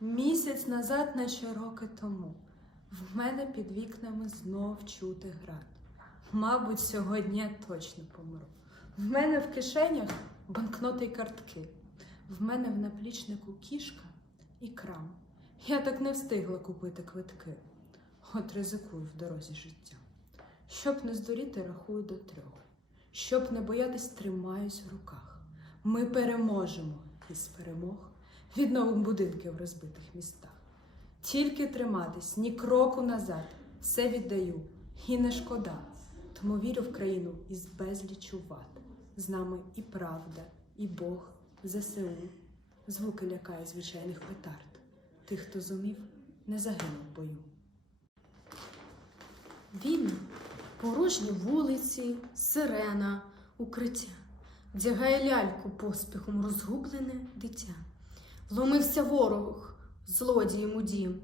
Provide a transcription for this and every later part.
Місяць назад, наче роки тому, в мене під вікнами знов чути град. Мабуть, сьогодні точно помру. В мене в кишенях банкноти й картки. В мене в наплічнику кішка і крам. Я так не встигла купити квитки. От ризикую в дорозі життя. Щоб не здуріти, рахую до трьох. Щоб не боятись, тримаюсь в руках. Ми переможемо із перемог відновимо будинки в розбитих містах. Тільки триматись, ні кроку назад, все віддаю, і не шкода. Тому вірю в країну із безлічу вад. З нами і правда, і Бог, ЗСУ. Звуки лякає звичайних петард. Тих, хто зумів, не загинув в бою. Війна, порожні вулиці, сирена, укриття. Вдягає ляльку поспіхом розгублене дитя. Вломився ворог, злодієм у дім.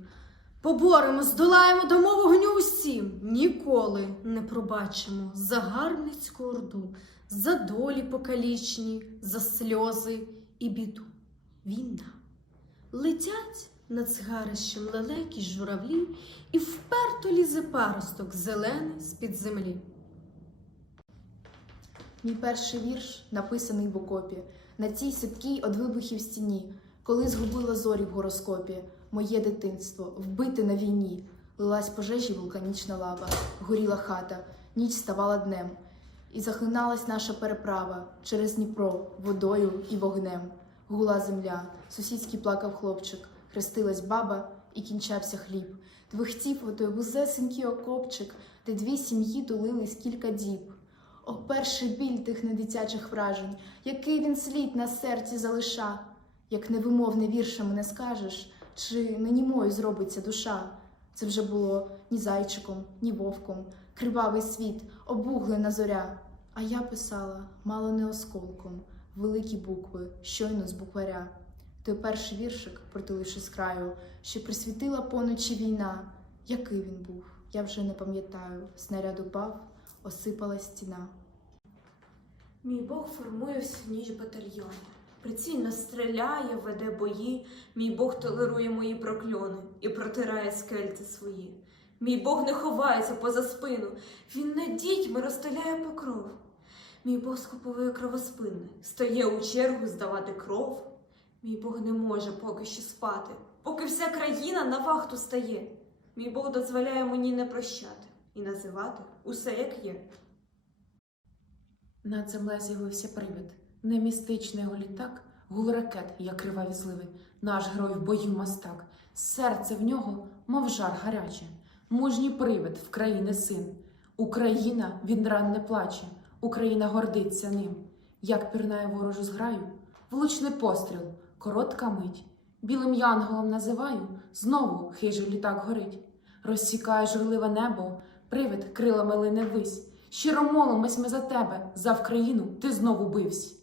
Поборемо, здолаємо дамо вогню усім. Ніколи не пробачимо загарбницьку орду, за долі покалічні, за сльози і біду. Війна. Летять над згарищем лелекі журавлі, і вперто лізе паросток зелений з-під землі. Мій перший вірш написаний в окопі, на цій сипкій од вибухів стіні, коли згубила зорі в гороскопі, моє дитинство, вбите на війні, лилась пожежі вулканічна лава, горіла хата, ніч ставала днем, і захлиналась наша переправа через Дніпро водою і вогнем. Гула земля, сусідський плакав хлопчик, хрестилась баба і кінчався хліб. Двихтів отой вузесенький окопчик, де дві сім'ї тулились кілька діб. О, перший біль тих недитячих вражень, який він слід на серці залиша, як невимовне віршами не скажеш, чи не німою зробиться душа. Це вже було ні зайчиком, ні вовком, кривавий світ, обуглена зоря. А я писала мало не осколком, великі букви, щойно з букваря. Той перший віршик, протиливши з краю, що присвітила поночі війна. Який він був, я вже не пам'ятаю. Снаряд упав, осипала стіна. Мій Бог формує всю ніч батальйони, прицільно стріляє, веде бої. Мій Бог толерує мої прокльони і протирає скельці свої. Мій Бог не ховається поза спину, він не дітьми розстеляє покров. Мій Бог скуповує кровоспинне, стає у чергу здавати кров. Мій Бог не може поки що спати, поки вся країна на вахту стає. Мій Бог дозволяє мені не прощати і називати усе як є. Над землею з'явився привид. Не містичний його літак, гул ракет, як криваві зливи. Наш герой в бою мастак. Серце в нього, мов жар гаряче. Мужній привид в країни син. Україна він ран не плаче. Україна гордиться ним. Як пірнає ворожу зграю, влучний постріл, коротка мить. Білим янголом називаю, знову хижий літак горить. Розсікає журливе небо, привид крилами лине ввись. Щиро молимось ми за тебе, за Вкраїну ти знову бивсь.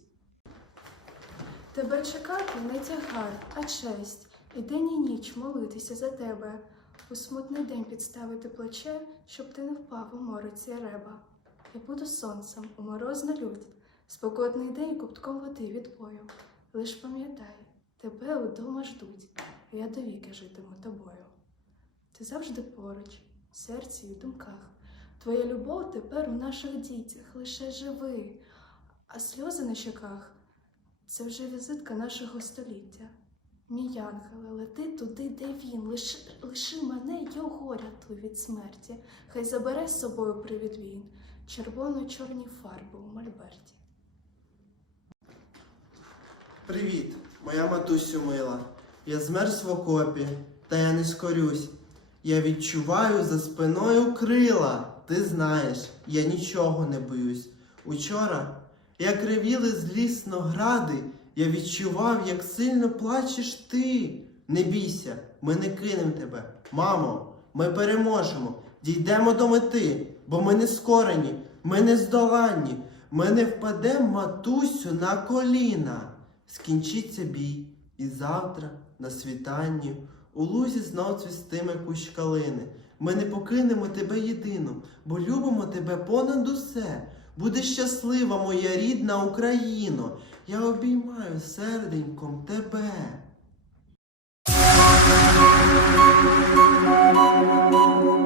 Тебе чекати не тягар, а честь, і день і ніч молитися за тебе. У смутний день підставити плече, щоб ти не впав у море реба. Я буду сонцем у морозну лють, спокотний день куптком води відпою. Лиш пам'ятай, тебе удома ждуть, а я довіки житиму тобою. Ти завжди поруч, в серці і думках. Твоя любов тепер у наших дітях лише живи, а сльози на щоках це вже візитка нашого століття. Мій янголе, лети туди, де він, лиши, лиши мене його рятуй від смерті. Хай забере з собою привід він червоно-чорні фарби у мольберті. Привіт, моя матусю мила. Я змерз в окопі, та я не скорюсь. Я відчуваю за спиною крила. Ти знаєш, я нічого не боюсь. Учора, як ревіли злісно гради, я відчував, як сильно плачеш ти. Не бійся, ми не кинем тебе. Мамо, ми переможемо, дійдемо до мети, бо ми не скорені, ми не здоланні, ми не впадемо матусю на коліна. Скінчиться бій, і завтра, на світанні, у лузі знов цвістиме кущ калини. Ми не покинемо тебе єдину, бо любимо тебе понад усе. Буде щаслива моя рідна Україно, я обіймаю серденьком тебе. Музика